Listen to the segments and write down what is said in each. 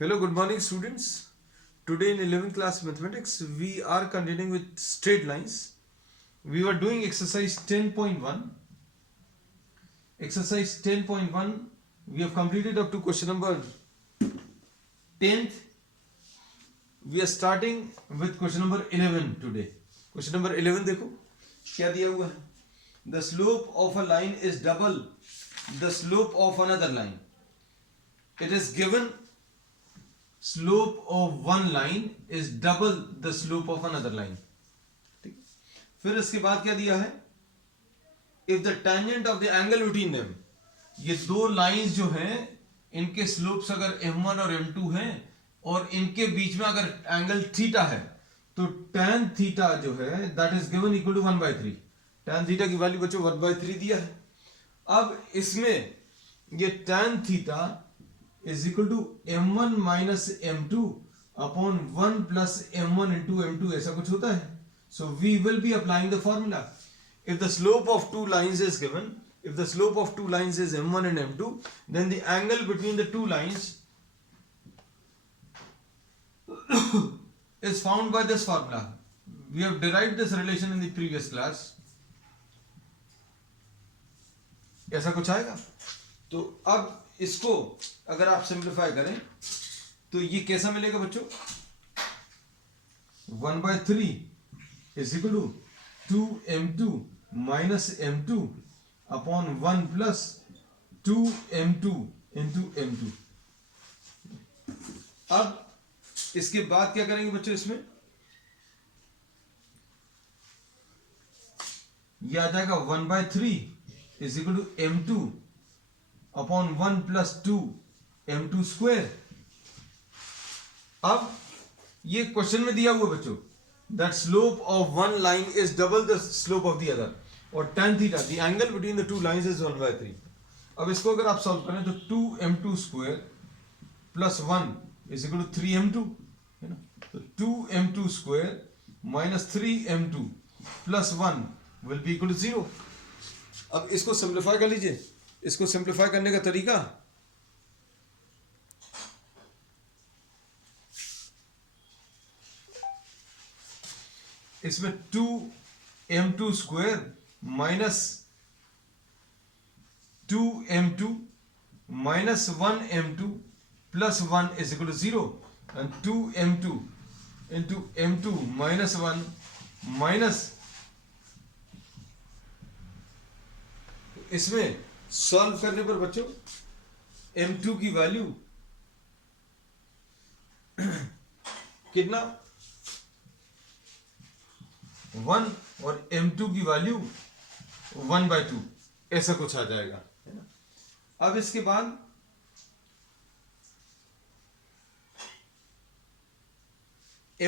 Hello, good morning, students. Today in 11th class mathematics, we are continuing with straight lines. We were doing exercise 10.1. Exercise 10.1, we have completed up to question number 10th. We are starting with question number 11 today. Question number 11 देखो क्या दिया हुआ है. The slope of a line is double the slope of another line. It is given slope of one line is double the slope of another line. ठीक है. फिर इसके बाद क्या दिया है, if the tangent of the angle between them, ये दो लाइंस जो हैं इनके स्लोप्स अगर m1 और m2 हैं और इनके बीच में अगर एंगल थीटा है तो tan थीटा जो है that is given equal to 1/3. tan theta की वैल्यू बच्चों 1/3 दिया है. अब इसमें ये tan theta is equal to m1 minus m2 upon 1 plus m1 into m2 ऐसा कुछ होता है. So we will be applying the formula. If the slope of two lines is given, if the slope of two lines is m1 and m2, then the angle between the two lines is found by this formula. We have derived this relation in the previous class. ऐसा कुछ आएगा. तो अब इसको अगर आप simplify करें तो ये कैसा मिलेगा बच्चों, 1/3 is equal to 2m2 minus m2 upon 1 plus 2m2 into m2. अब इसके बाद क्या करेंगे बच्चों, इसमें ये आ जाएगा 1/3 is equal to m2 upon 1 plus 2 m2 square. अब ये क्वेश्चन में दिया हुआ बच्चों that slope of one line is double the slope of the other और tan theta the angle between the two lines is 1/3. अब इसको अगर आप सॉल्व करें तो 2m2 square plus 1 is equal to 3m2 है ना. तो 2m2 square minus 3m2 plus 1 will be equal to 0. अब इसको सिंप्लीफाई कर लीजिए. इसको सिंप्लीफाई करने का तरीका, इसमें 2m2 square minus 2m2 minus 1m2 plus 1 is equal to 0 and 2m2 into m2 minus 1 minus, इसमें सॉल्व करने पर बच्चों m2 की वैल्यू कितना 1 और m2 की वैल्यू 1/2 ऐसा कुछ आ जाएगा है ना. अब इसके बाद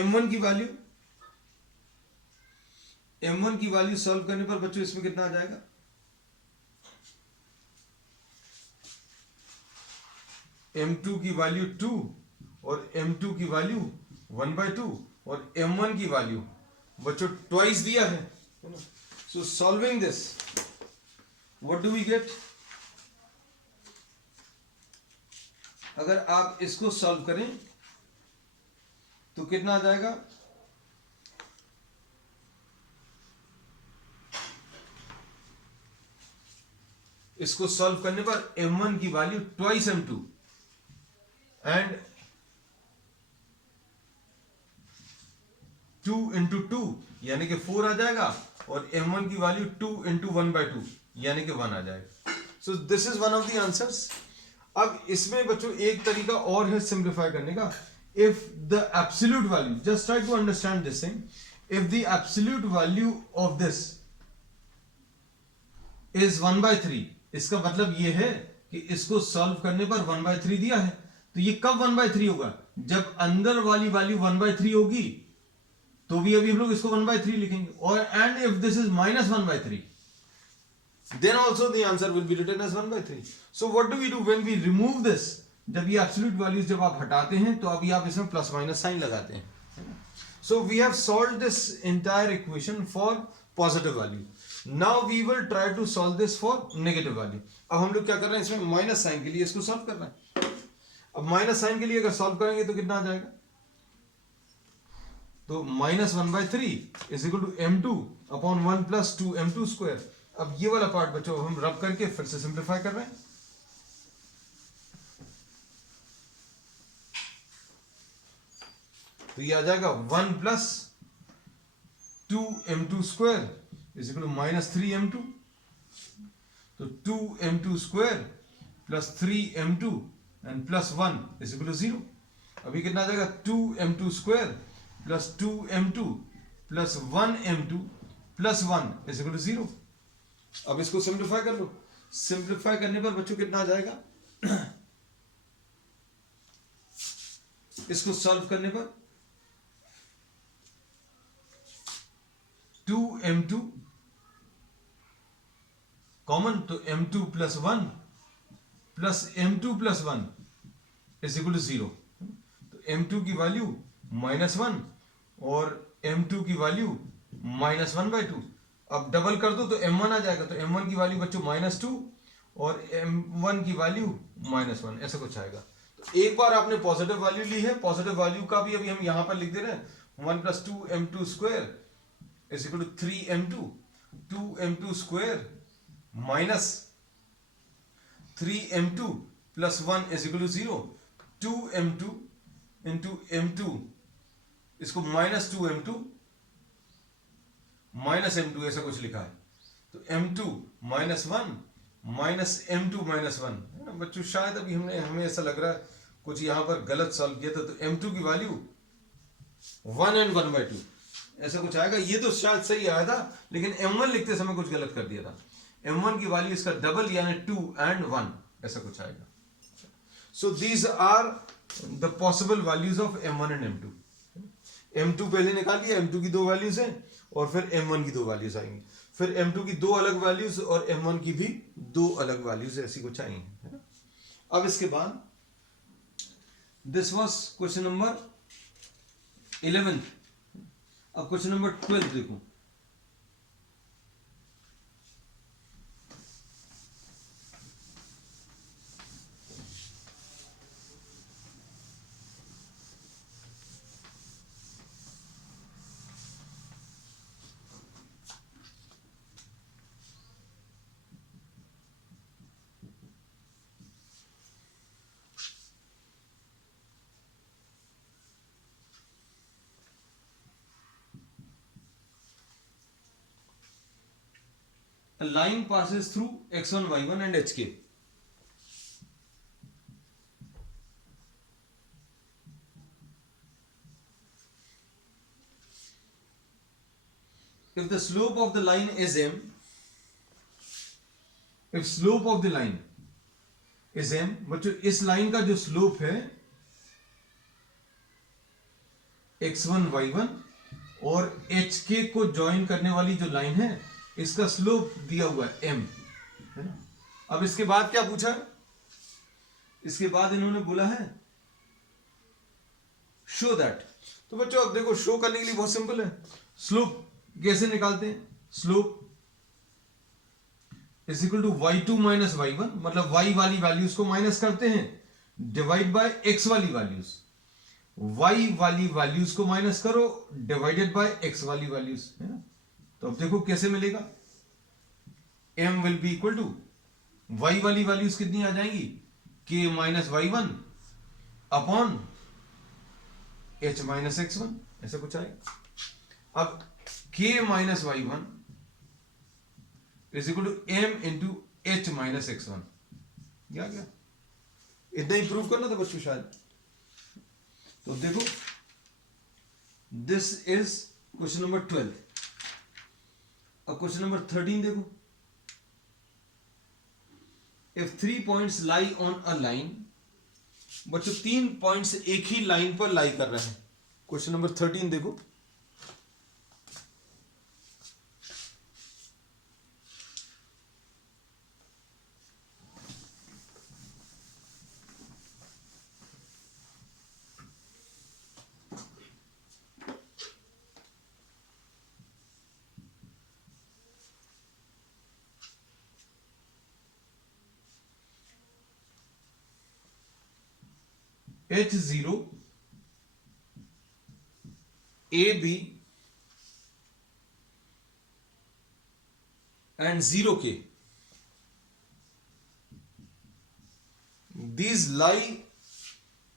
m1 की वैल्यू सॉल्व करने पर बच्चों इसमें कितना आ जाएगा, m2 की वैल्यू 2 और m2 की वैल्यू 1/2 और m1 की वैल्यू बच्चों ट्वाइस दिया है. So solving this what do we get, अगर आप इसको सॉल्व करें तो कितना आ जाएगा, इसको सॉल्व करने पर m1 की value twice m2 and 2 into 2 यानी कि 4 आ जाएगा और m1 की वैल्यू 2 into 1/2 यानी कि 1 आ जाएगा. सो this is one of the answers. अब इसमें बच्चों एक तरीका और है सिंप्लीफाई करने का. If the absolute value, just try to understand this thing, if the absolute value of this is 1/3, इसका मतलब ये है कि इसको सॉल्व करने पर 1/3 दिया है. तो ये कब 1/3 होगा, जब अंदर वाली वैल्यू 1/3 होगी तो भी अभी हम लोग इसको 1/3 लिखेंगे. और and if this is minus 1/3 then also the answer will be written as 1/3. so what do we do when we remove this, जब ये एब्सोल्यूट वैल्यूज जब आप हटाते हैं तो अभी आप इसमें प्लस माइनस साइन लगाते हैं. so we have solved this entire equation for positive value. now we will try to solve this for negative value. अब हम लोग क्या कर रहे हैं, इसमें माइनस साइन के लिए इसको सॉल्व कर रहे हैं. अब माइनस साइन के लिए अगर सॉल्व करेंगे तो कितना आ जाएगा, तो -1/3 is equal to m2 upon 1 + 2m2 square. अब ये वाला पार्ट बच्चों हम रब करके फिर से सिंप्लीफाई कर रहे हैं, तो ये आ जाएगा 1 + 2m2 square is equal to -3m2, तो 2m2 square plus 3m2 and plus 1 is equal to 0। अभी कितना आ जाएगा, 2m2 square plus 2m2 plus 1m2 plus 1 is equal to 0। अब इसको सिंप्लीफाई कर लो, सिंप्लीफाई करने पर बच्चों कितना आ जाएगा, इसको सॉल्व करने पर 2m2 कॉमन, तो m2 plus 1 plus m2 plus 1 is equal to 0। तो m2 की वैल्यू -1 और m2 की वैल्यू -1/2। अब डबल कर दो तो m1 आ जाएगा, तो m1 की वैल्यू बच्चों -2 और m1 की वैल्यू -1, ऐसा कुछ आएगा। तो एक बार आपने पॉजिटिव वैल्यू ली है, पॉजिटिव वैल्यू का भी अभी हम यहां पर लिख दे रहे हैं, 1 + 2m2 square is equal to 3m2, 2m2 square minus 3m2 plus 1 is equal to 0, 2m2 into m2, इसको -2m2 -m2 ऐसा कुछ लिखा है, तो m2 -1 -m2 -1 है ना बच्चों। शायद अभी हमें ऐसा लग रहा है कुछ यहां पर गलत सॉल्व किया था, तो m2 की वैल्यू 1 and 1/2 ऐसा कुछ आएगा। ये तो शायद सही आया था, लेकिन m1 लिखते समय कुछ गलत कर दिया था, m1 की वैल्यू इसका डबल यानी 2 and 1 ऐसा कुछ आएगा। So these are the possible values of m1 and m2। m2 पहले निकाल लिया, m2 की दो वैल्यूज हैं और फिर m1 की दो वैल्यूज आएंगी, फिर m2 की दो अलग वैल्यूज और m1 की भी दो अलग वैल्यूज ऐसी कुछ आएंगी, है ना। अब इसके बाद दिस वाज क्वेश्चन नंबर 11। अब क्वेश्चन नंबर 12 देखो, a line passes through x1 y1 and hk. If the slope of the line is m, if slope of the line is m, बच्चों इस लाइन का जो स्लोप है x1 y1 और hk को join करने वाली जो लाइन है इसका स्लोप दिया हुआ है m, है ना। अब इसके बाद क्या पूछा है, इसके बाद इन्होंने बोला है शो दैट। तो बच्चों अब देखो शो करने के लिए बहुत सिंपल है, स्लोप कैसे निकालते हैं, slope is equal to y2 minus y1, मतलब y वाली वैल्यूज को माइनस करते हैं डिवाइड बाय x वाली वैल्यूज, y वाली वैल्यूज को माइनस करो डिवाइडेड बाय x वाली वैल्यूज, है ना। तो अब देखो कैसे मिलेगा, m will be equal to y वाली वैल्यूज कितनी आ जाएंगी, k minus y1 upon h minus x1 ऐसा कुछ आएगा। अब k minus y1 is equal to m into h minus x1, क्या गया, इतना ही प्रूव करना था बच्चों शायद। तो देखो दिस इज क्वेश्चन नंबर 12। अब क्वेश्चन नंबर 13 देखो, if 3 points lie on a line, बच्चों 3 पॉइंट्स एक ही लाइन पर लाई कर रहे हैं। क्वेश्चन नंबर 13 देखो, H0 AB and 0K, these lie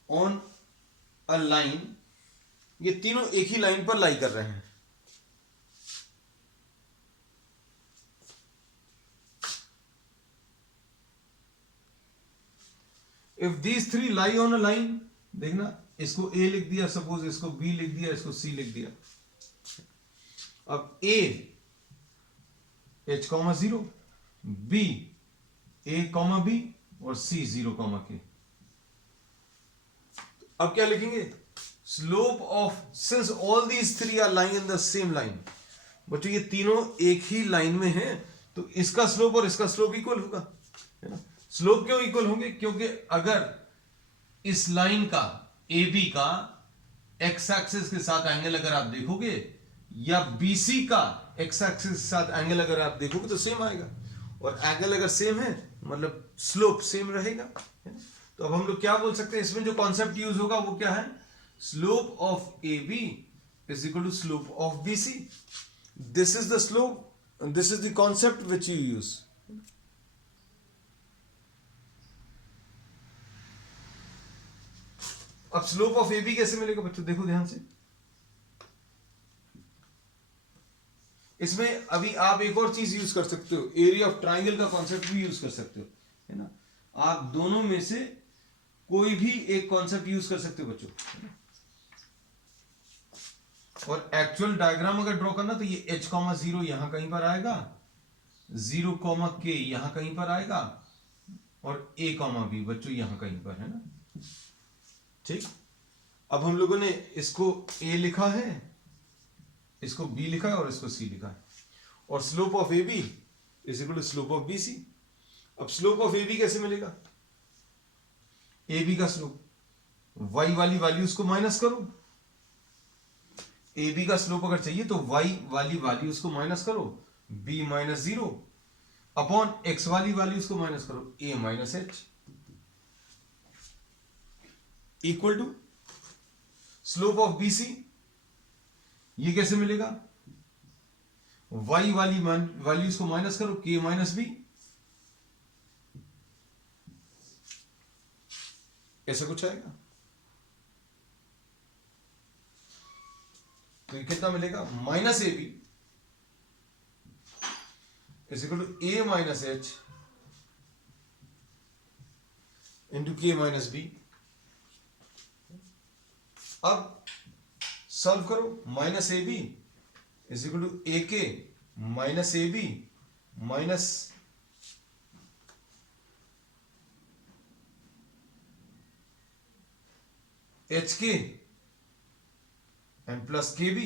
on a line, ये तीनों एक ही लाइन पर लाई कर रहे हैं. If these three lie on a line, देखना, इसको A लिख दिया, सपोज इसको B लिख दिया, इसको C लिख दिया. अब A H,0, B A,B और C 0,K. अब क्या लिखेंगे? Slope of, since all these three are lying in the same line, बच्चों ये तीनों एक ही लाइन में हैं, तो इसका स्लोप और इसका स्लोप इक्वल होगा, है ना. स्लोप क्यों इक्वल होंगे? क्योंकि अगर इस लाइन का AB का एक्स एक्सिस के साथ एंगल अगर आप देखोगे, या BC का एक्स एक्सिस के साथ एंगल अगर आप देखोगे, तो सेम आएगा. और एंगल अगर सेम है मतलब स्लोप सेम रहेगा, है ना. तो अब हम लोग क्या बोल सकते हैं, इसमें जो कॉन्सेप्ट यूज होगा वो क्या है? Slope of AB is equal to slope of BC. This is the slope, this is the concept which you use. अब स्लोप ऑफ AB कैसे मिलेगा बच्चों? देखो ध्यान से, इसमें अभी आप एक और चीज यूज कर सकते हो, एरिया ऑफ ट्राइंगल का कॉन्सेप्ट भी यूज कर सकते हो, है ना. आप दोनों में से कोई भी एक कॉन्सेप्ट यूज कर सकते हो बच्चों, है ना? और एक्चुअल डायग्राम अगर ड्रॉ करना, तो ये H,0 यहां कहीं पर आएगा, 0,K यहां कहीं पर आएगा, और A,B बच्चों यहां कहीं पर, है ना. ठीक. अब हम लोगों ने इसको A लिखा है, इसको B लिखा है और इसको C लिखा है. और slope of AB is equal to slope of BC. अब स्लोप ऑफ AB कैसे मिलेगा? AB का स्लोप, y वाली वैल्यूज को माइनस करो. AB का स्लोप अगर चाहिए तो y वाली वैल्यूज को माइनस करो, B माइनस 0 अपॉन x वाली वैल्यूज को माइनस करो, A minus H, equal to slope of BC. ये कैसे मिलेगा? y वाली वैल्यूज को माइनस करो, K माइनस B, ऐसा कुछ आएगा. तो ये कितना मिलेगा? Minus AB is equal to A minus H into K minus B. अब सॉल्व करो. Minus AB is equal to AK minus AB minus HK and plus KB.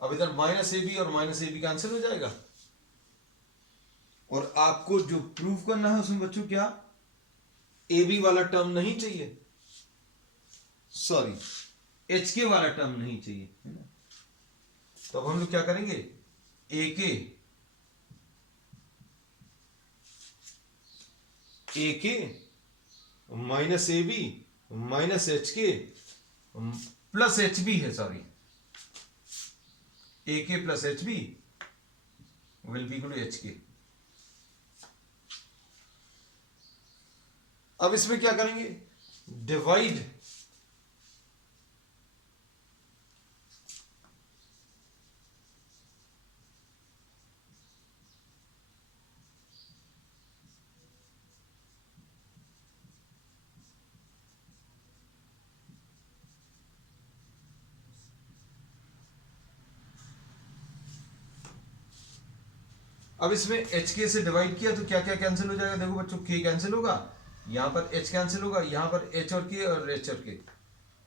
अब इधर माइनस AB और माइनस AB कैंसिल हो जाएगा. और आपको जो प्रूव करना है उसमें बच्चों क्या, AB वाला टर्म नहीं चाहिए, सॉरी HK वाला टर्म नहीं चाहिए, है ना. तो अब हम लोग क्या करेंगे, AK minus AB minus HK plus HB है, sorry AK plus HB will be equal to HK. अब इसमें क्या करेंगे, डिवाइड अब इसमें HK से डिवाइड किया तो क्या क्या कैंसिल हो जाएगा? देखो बच्चों, K कैंसिल होगा, यहां पर H कैंसिल होगा, यहां पर H और K और H और K,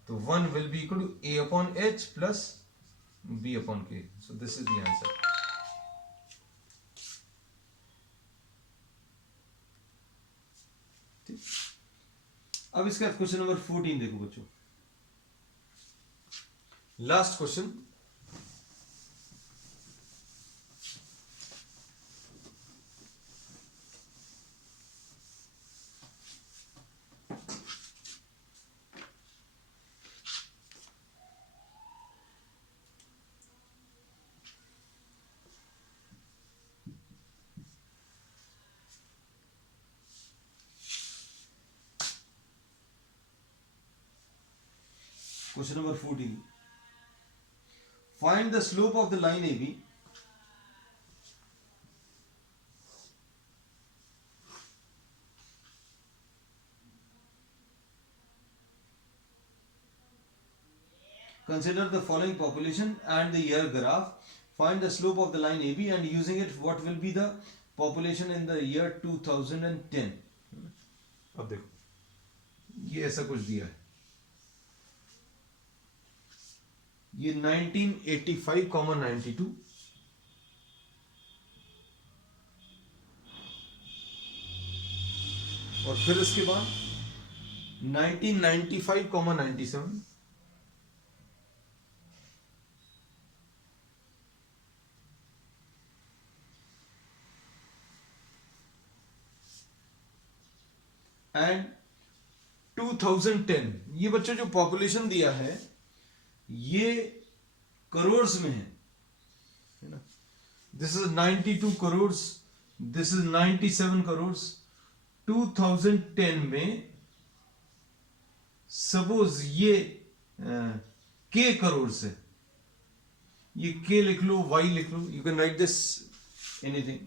तो 1 will be equal to A upon H plus B upon K. So this is the answer. ठीक. अब इसका क्वेश्चन नंबर 14 देखो बच्चों, last question. Question number 14, find the slope of the line A B consider the following population and the year graph. Find the slope of the line AB and using it what will be the population in the year 2010. अब देखो ये ऐसा कुछ दिया है, ये 1985, 92 और फिर इसके बाद 1995, 97 एंड 2010। ये बच्चों जो पॉपुलेशन दिया है ये करोड़ में है ना। This is 92 crore, this is 97 crore. 2010 में सपोज ये के करोड़ से, ये के लिख लो, वाई लिख लो, you can write this anything.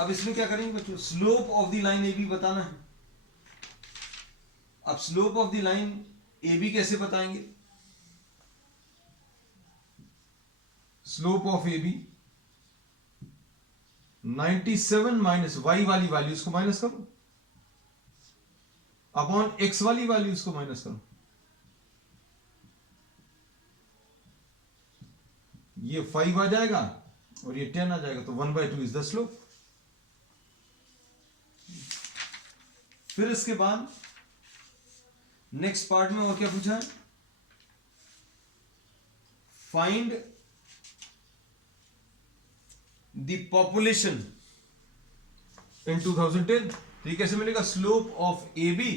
अब इसमें क्या करेंगे बच्चों, slope of the line A B बताना है। अब slope of the line A B कैसे बताएंगे, slope of A B 97 minus Y वाली वैल्यूज को माइनस करो अपॉन एक्स वाली वैल्यूज को माइनस करो, ये 5 आ जाएगा और ये 10 आ जाएगा, तो 1/2 इज द स्लोप। फिर इसके बाद नेक्स्ट पार्ट में और क्या पूछा है, फाइंड द पॉपुलेशन इन 2010। तो ये कैसे मिलेगा, slope of A B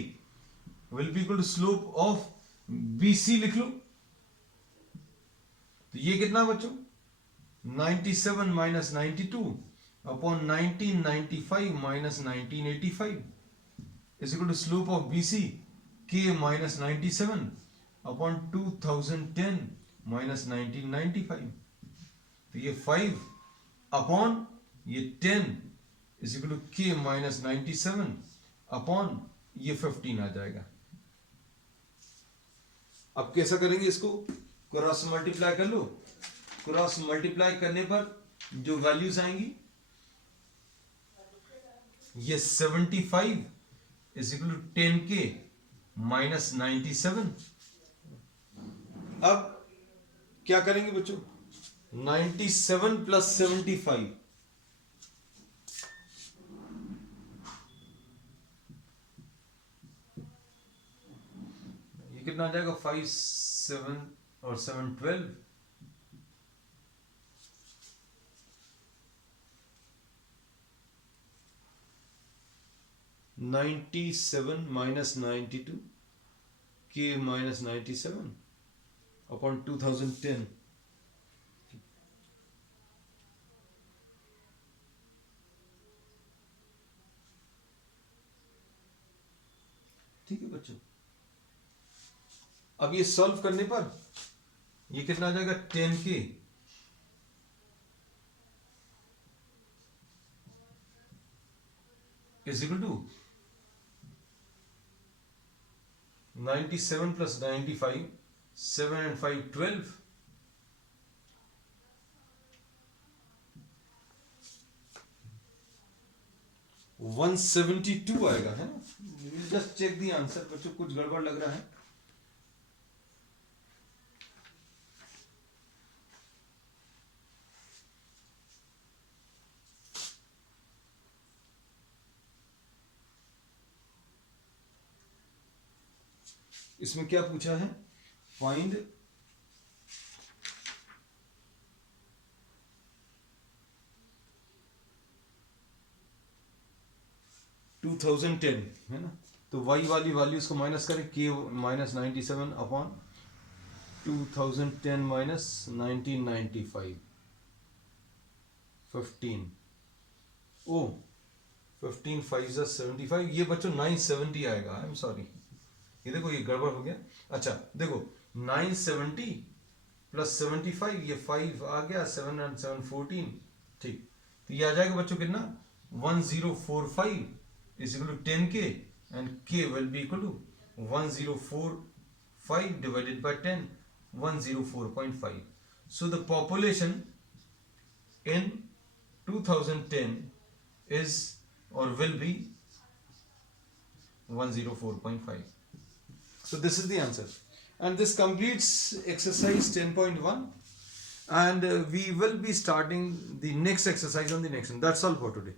will be equal to slope of B C लिख लो। तो ये कितना बच्चों, 97 minus 92 upon 1995 minus 1985 is equal to slope of BC K minus 97 upon 2010 minus 1995। तो ये 5 अपॉन ये 10 is equal to K minus 97 upon ये 15 आ जाएगा। अब कैसा करेंगे इसको, क्रॉस मल्टीप्लाई कर लो। क्रॉस मल्टीप्लाई करने पर जो वैल्यूज आएंगी, ये 75 is equal to 10K minus 97। अब क्या करेंगे बच्चों, 97 प्लस 75, ये कितना आ जाएगा, 5 7 और 7 12। 97 minus 92 K minus 97 upon 2010। ठीक है बच्चों, अब ये सॉल्व करने पर ये कितना आ जाएगा, 10K is equal to 97 plus 95, 7 and 5 12। One 172 आएगा, है ना। जस्ट चेक दी आंसर बच्चों, कुछ गड़बड़ लग रहा है। इसमें क्या पूछा है, फाइंड (2010) है ना। तो y वाली वैल्यूज को माइनस करें, k माइनस 97 अपॉन 2010 माइनस 1995 15। ओ 15 5 75, ये बच्चों 970 आएगा। आई एम सॉरी, ये देखो ये गड़बड़ हो गया। अच्छा देखो 970 प्लस 75, ये 5 आ गया, 7 and 7 14, ठीक। तो ये आ जाएगा बच्चों कितना 1045 is equal to 10k and k will be equal to 1045 divided by 10, 104.5. So the population in 2010 is or will be 104.5. So this is the answer, and this completes exercise 10.1, and we will be starting the next exercise on the next one. That's all for today.